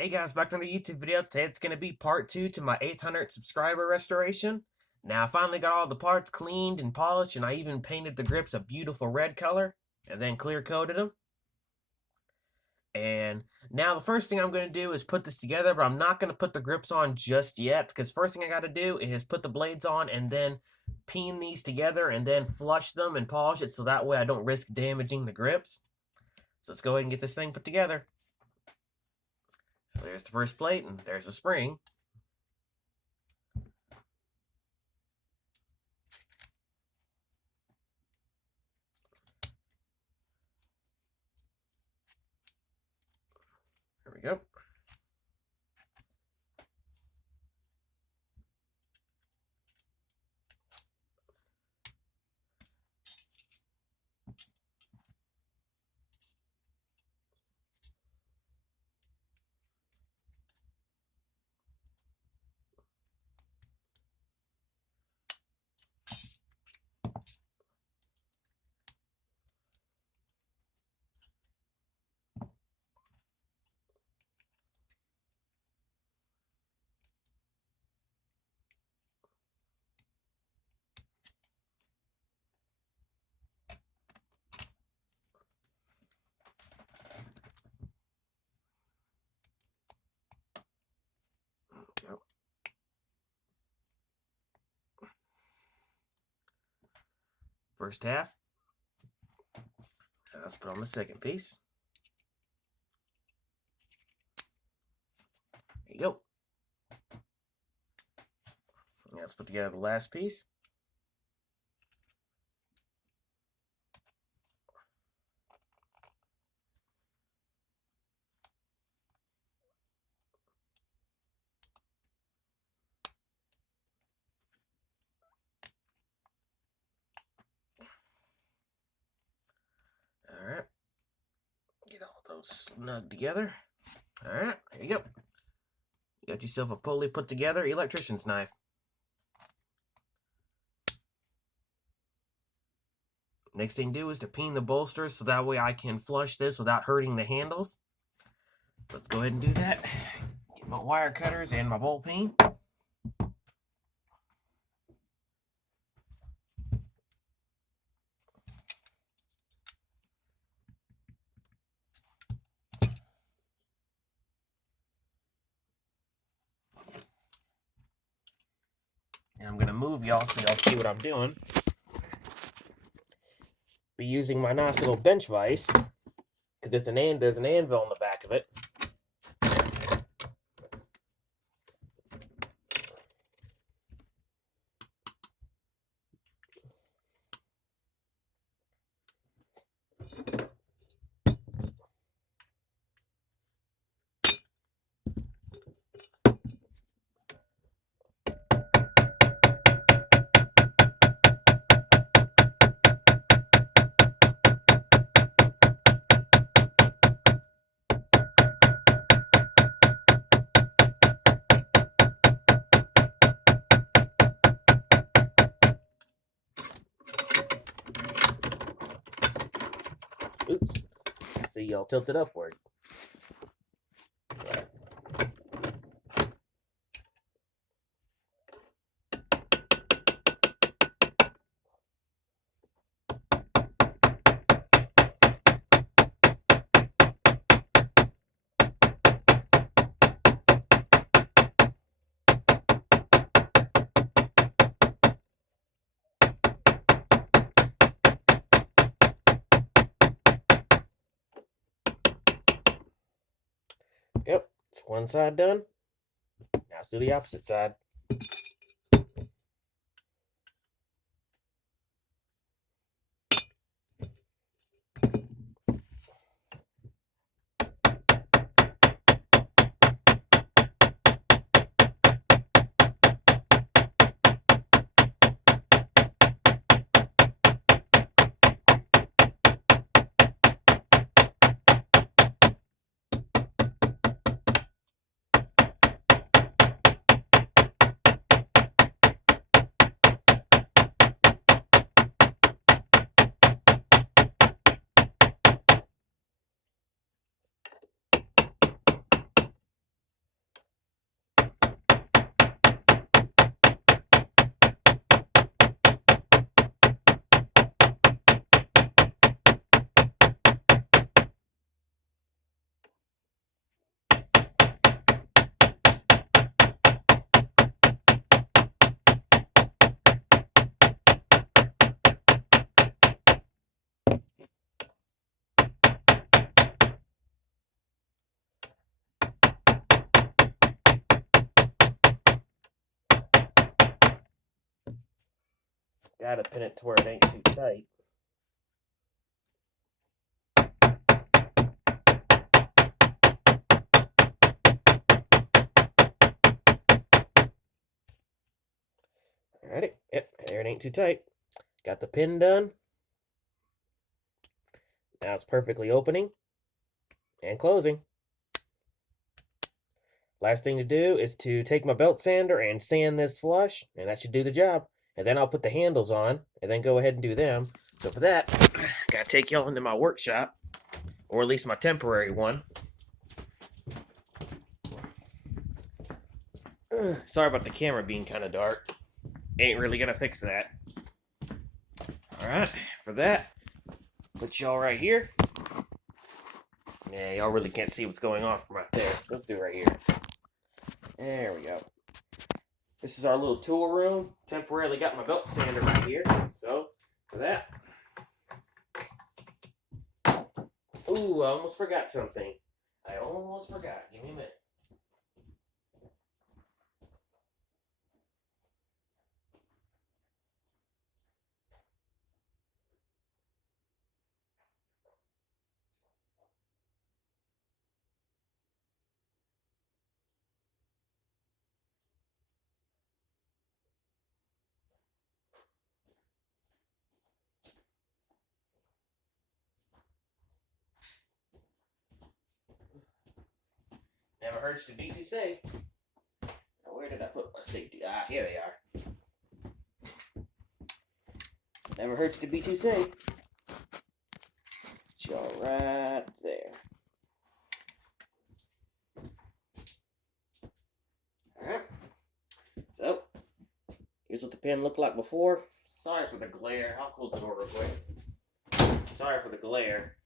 Hey guys, back to another YouTube video. Today it's going to be part 2 to my 800 subscriber restoration. Now I finally got all the parts cleaned and polished, and I even painted the grips a beautiful red color and then clear coated them. And now the first thing I'm going to do is put this together, but I'm not going to put the grips on just yet, because first thing I got to do is put the blades on and then peen these together and then flush them and polish it so that way I don't risk damaging the grips. So let's go ahead and get this thing put together. So there's the first plate, and there's the spring. There we go. First half. Let's put on the second piece. There you go. Now let's put together the last piece. Alright. Get all those snug together. Alright, there you go. You got yourself a fully put together electrician's knife. Next thing to do is to peen the bolsters so that way I can flush this without hurting the handles. So let's go ahead and do that. Get my wire cutters and my ball peen. And I'm going to move y'all so y'all see what I'm doing. Be using my nice little bench vise, because there's an anvil on the back of it. Oops. See, y'all tilted upward. Yep, it's one side done. Now let's do the opposite side. Gotta pin it to where it ain't too tight. Alrighty, yep, there it ain't too tight. Got the pin done. Now it's perfectly opening and closing. Last thing to do is to take my belt sander and sand this flush, and that should do the job. And then I'll put the handles on, and then go ahead and do them. So for that, gotta take y'all into my workshop, or at least my temporary one. Sorry about the camera being kind of dark. Ain't really gonna fix that. Alright, for that, put y'all right here. Yeah, y'all really can't see what's going on from right there. So let's do it right here. There we go. This is our little tool room. Temporarily got my belt sander right here. So, for that. Ooh, I almost forgot something. I almost forgot. Give me a minute. Never hurts to be too safe. Now, where did I put my safety? Ah, here they are. Never hurts to be too safe. Put y'all right there. Alright. So, here's what the pen looked like before. Sorry for the glare. I'll close the door real quick. Sorry for the glare.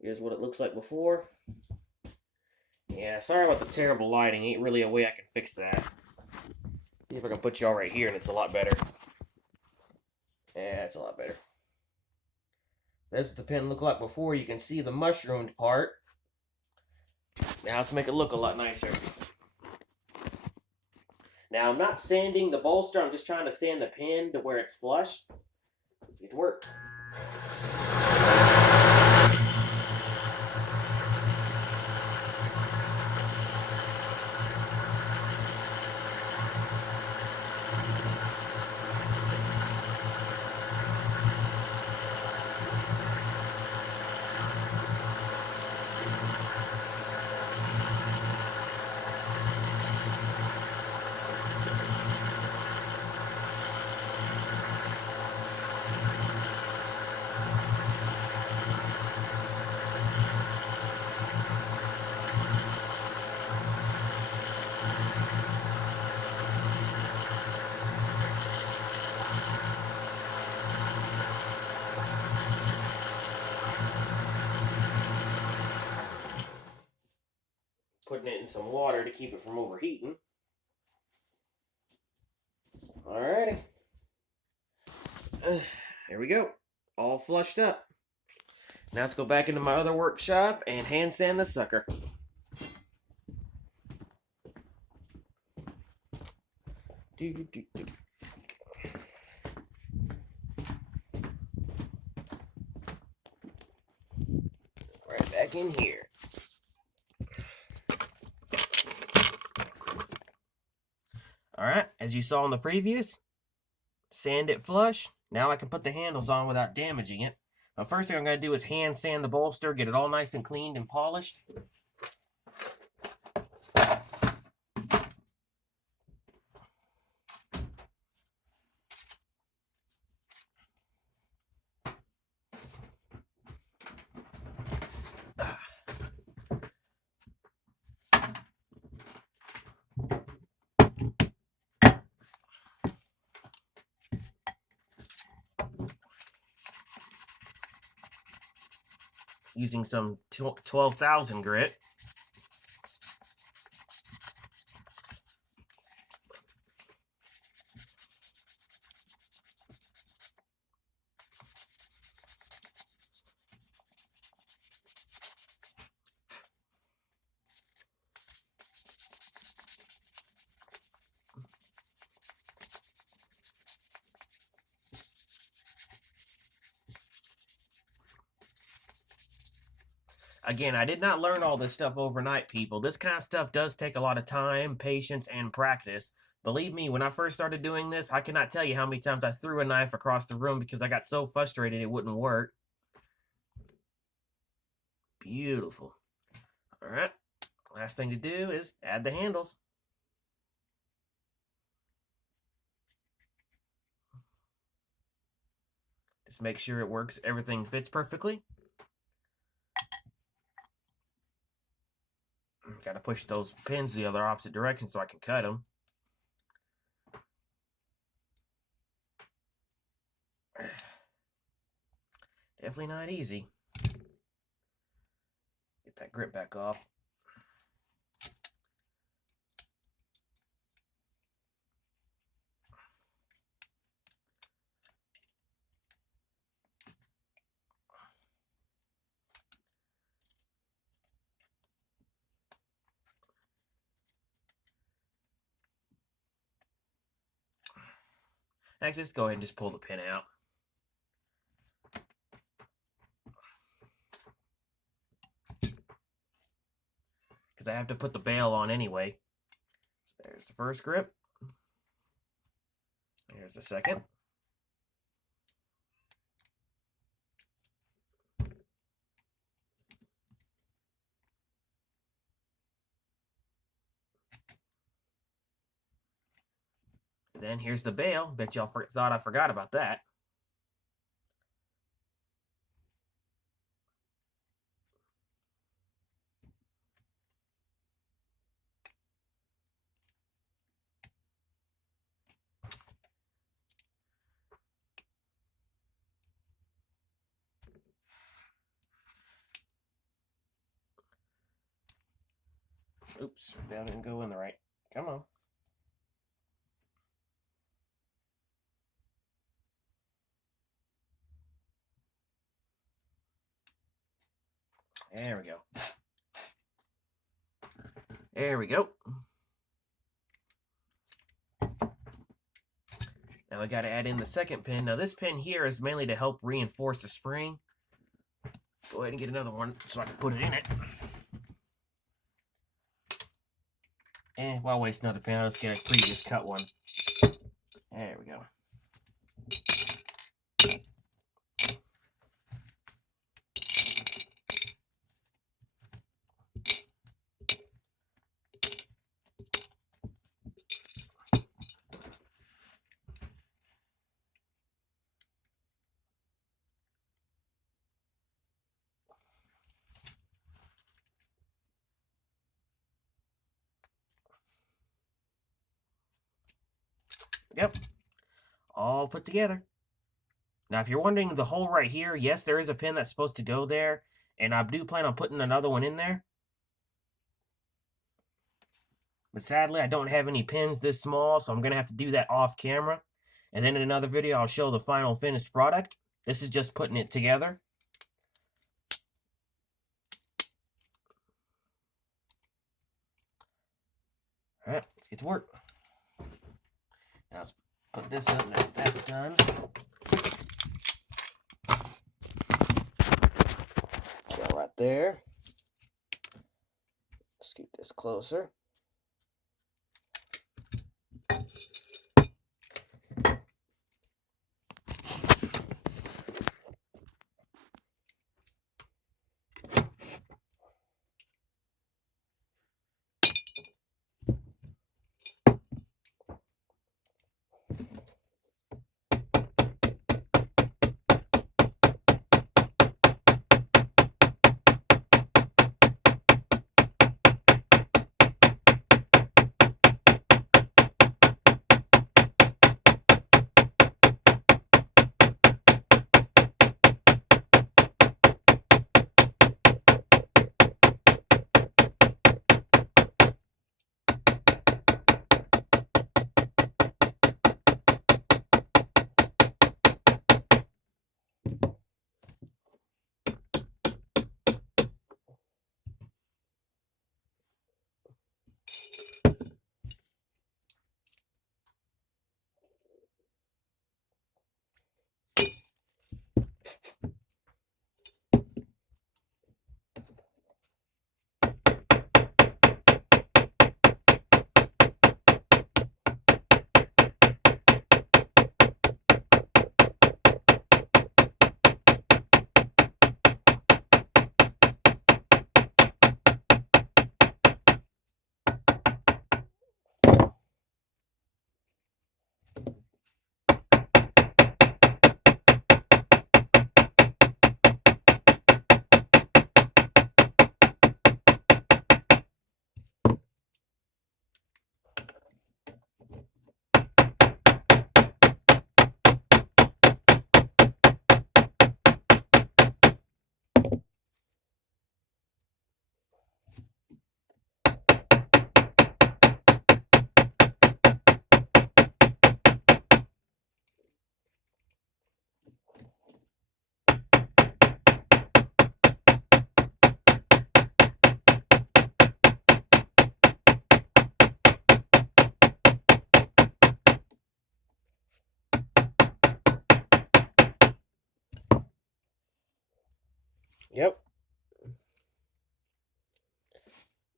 Here's what it looks like before. Yeah, sorry about the terrible lighting. Ain't really a way I can fix that. See if I can put y'all right here and it's a lot better. Yeah, it's a lot better. That's what the pen looked like before. You can see the mushroomed part. Now let's make it look a lot nicer. Now I'm not sanding the bolster. I'm just trying to sand the pen to where it's flush. Let's get to work. Putting it in some water to keep it from overheating. Alrighty. There we go. All flushed up. Now let's go back into my other workshop and hand sand this sucker. Right back in here. Alright, as you saw in the previous, sand it flush. Now I can put the handles on without damaging it. Now first thing I'm going to do is hand sand the bolster, get it all nice and cleaned and polished. Using some 12,000 grit. Again, I did not learn all this stuff overnight, people. This kind of stuff does take a lot of time, patience, and practice. Believe me, when I first started doing this, I cannot tell you how many times I threw a knife across the room because I got so frustrated it wouldn't work. Beautiful. All right. Last thing to do is add the handles. Just make sure it works, everything fits perfectly. Got to push those pins the other opposite direction so I can cut them. Definitely not easy. Get that grip back off. Actually, let's go ahead and just pull the pin out. Because I have to put the bail on anyway. So there's the first grip. There's the second. Then here's the bail. Bet y'all thought I forgot about that. Oops, that didn't go in the right. Come on. There we go. There we go. Now I got to add in the second pin. Now this pin here is mainly to help reinforce the spring. Go ahead and get another one so I can put it in it. And while wasting another pin, let's get a previous cut one. There we go. Yep, all put together. Now, if you're wondering the hole right here, yes, there is a pin that's supposed to go there, and I do plan on putting another one in there. But sadly, I don't have any pins this small, so I'm going to have to do that off camera. And then in another video, I'll show the final finished product. This is just putting it together. All right, let's get to work. Now let's put this up now that that's done. Go right there. Scoot this closer.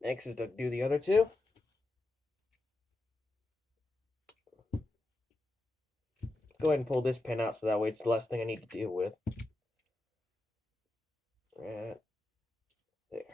Next is to do the other two. Go ahead and pull this pin out so that way it's the last thing I need to deal with. Right there.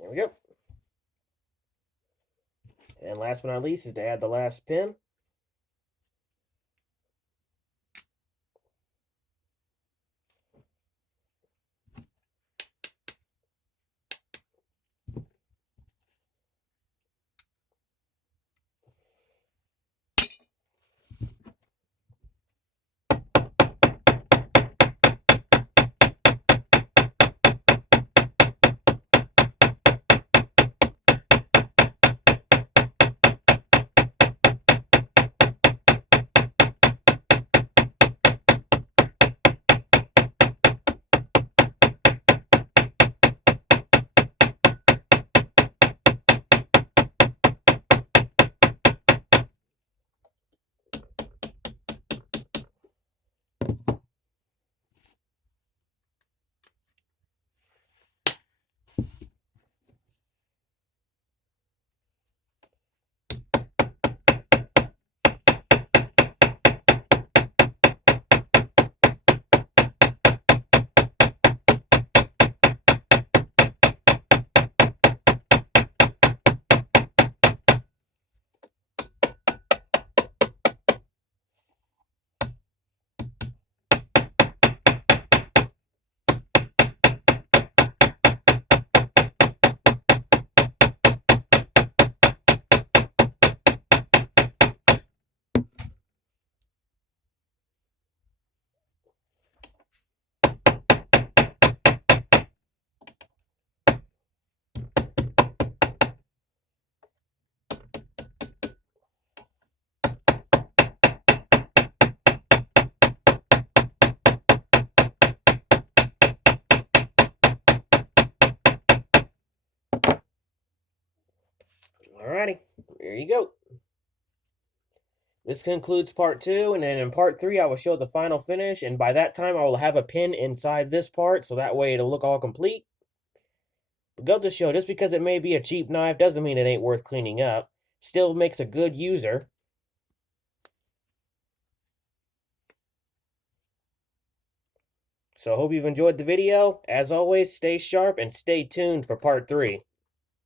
There we go. And last but not least is to add the last pin. Alrighty, there you go. This concludes part 2, and then in part 3 I will show the final finish, and by that time I will have a pin inside this part, so that way it'll look all complete. But go to show, just because it may be a cheap knife doesn't mean it ain't worth cleaning up. Still makes a good user. So I hope you've enjoyed the video. As always, stay sharp and stay tuned for part 3.